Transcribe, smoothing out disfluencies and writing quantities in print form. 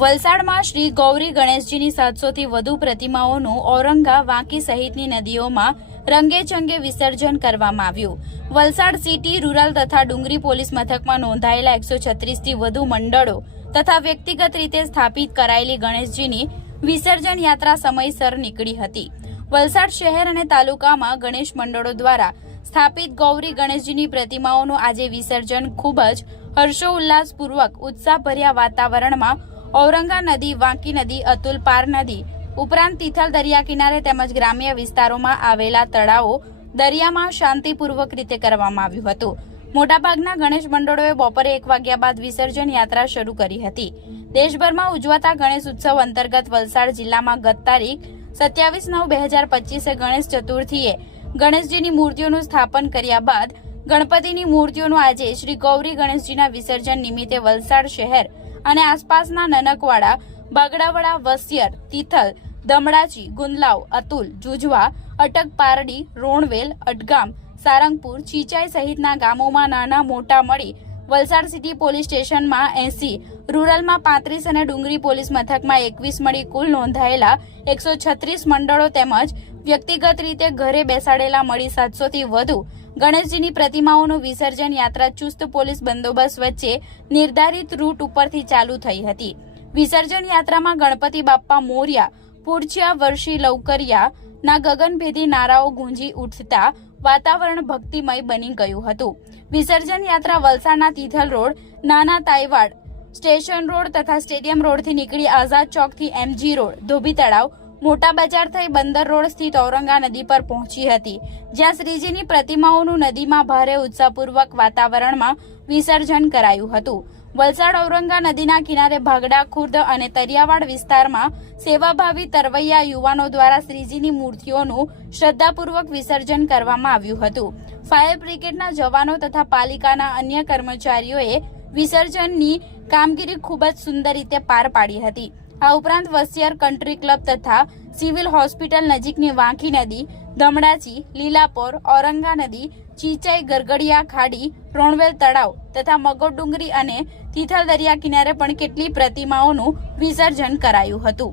વલસાડમાં શ્રી ગૌરી ગણેશજીની 700થી વધુ પ્રતિમાઓનું ઔરંગા, વાંકી સહિતની નદીઓમાં રંગેચંગે વિસર્જન કરવામાં આવ્યું. વલસાડ સિટી, રૂરલ તથા ડુંગરી પોલીસ મથકમાં નોંધાયેલા 136થી વધુ મંડળો તથા વ્યક્તિગત રીતે સ્થાપિત કરાયેલી ગણેશજીની વિસર્જન યાત્રા સમયસર નીકળી હતી. વલસાડ શહેર અને તાલુકામાં ગણેશ મંડળો દ્વારા સ્થાપિત ગૌરી ગણેશજીની પ્રતિમાઓનું આજે વિસર્જન ખૂબ જ હર્ષોલ્લાસપૂર્વક ઉત્સાહભર્યા વાતાવરણમાં ઔરંગા નદી, વાંકી નદી, અતુલ પાર નદી ઉપરાંત તિથલ દરિયા કિનારે તેમજ ગ્રામ્ય વિસ્તારોમાં આવેલા તળાવો દરિયામાં શાંતિપૂર્વક રીતે કરવામાં આવ્યું હતું. મોટાભાગના ગણેશ મંડળોએ બપોરે 1 વાગ્યા બાદ વિસર્જન યાત્રા શરૂ કરી હતી. દેશભરમાં ઉજવાતા ગણેશ ઉત્સવ અંતર્ગત વલસાડ જિલ્લામાં ગત તારીખ 27/9/2025 ગણેશ ચતુર્થીએ ગણેશજીની મૂર્તિઓનું સ્થાપન કર્યા બાદ ગણપતિની મૂર્તિઓનું આજે શ્રી ગૌરી ગણેશજીના વિસર્જન નિમિત્તે વલસાડ શહેર અને આસપાસના નનકવાડા, બાગડાવાડા, વસિયર, તિથલ, દમડાચી, ગુંદલાવ, અતુલ, જુજવા, અટક, પારડી, રોણવેલ, અટગામ, સારંગપુર, ચીચાઈ સહિતના ગામોમાં નાના મોટા મળી વલસાડ સિટી પોલીસ સ્ટેશનમાં 80, રૂરલમાં 35 અને ડુંગરી પોલીસ મથકમાં 21 મળી કુલ નોંધાયેલા 136 મંડળો તેમજ વ્યક્તિગત રીતે ઘરે બેસાડેલા મળી 700થી વધુ ગણેશજીની પ્રતિમાઓનું વિસર્જન યાત્રા ચુસ્ત પોલીસ બંદોબસ્ત વચ્ચે નિર્ધારિત રૂટ ઉપરથી ચાલુ થઈ હતી. વિસર્જન યાત્રામાં ગણપતિ બાપ્પા મોર્યા, પૂરચ્યા વર્ષી લવકરિયા ના ગગનભેદી નારાઓ ગુંજી ઉઠતા વાતાવરણ ભક્તિમય બની ગયું હતું. વિસર્જન યાત્રા વલસાડના તિથલ રોડ, નાના તાઈવાડ, સ્ટેશન રોડ તથા સ્ટેડિયમ રોડથી નીકળી આઝાદ ચોકથી MG રોડ, ધોબી તળાવ, મોટા બજાર થઈ બંદર રોડ સ્થિત ઔરંગા નદી પર પહોંચી હતી, જ્યાં શ્રીજીની પ્રતિમાઓનું નદીમાં ભારે ઉત્સાહપૂર્વક વાતાવરણમાં વિસર્જન કરાયું હતું. વલસાડ ઔરંગા નદીના કિનારે ભાગડા, ખુર્દ અને તરિયાવાડ વિસ્તારમાં સેવાભાવી તરવૈયા યુવાનો દ્વારા શ્રીજીની મૂર્તિઓનું શ્રદ્ધાપૂર્વક વિસર્જન કરવામાં આવ્યું હતું. ફાયર બ્રિગેડના જવાનો તથા પાલિકાના અન્ય કર્મચારીઓએ વિસર્જનની કામગીરી ખૂબ જ સુંદર રીતે પાર પાડી હતી. આ ઉપરાંત વસિયર કન્ટ્રી ક્લબ તથા સિવિલ હોસ્પિટલ નજીકની વાંકી નદી, દમડાચી, લીલાપોર, ઔરંગા નદી, ચીચાઈ, ગરગડિયા ખાડી, રોણવેલ તળાવ તથા મગોડ ડુંગરી અને તિથલ દરિયા કિનારે પણ કેટલી પ્રતિમાઓનું વિસર્જન કરાયું હતું.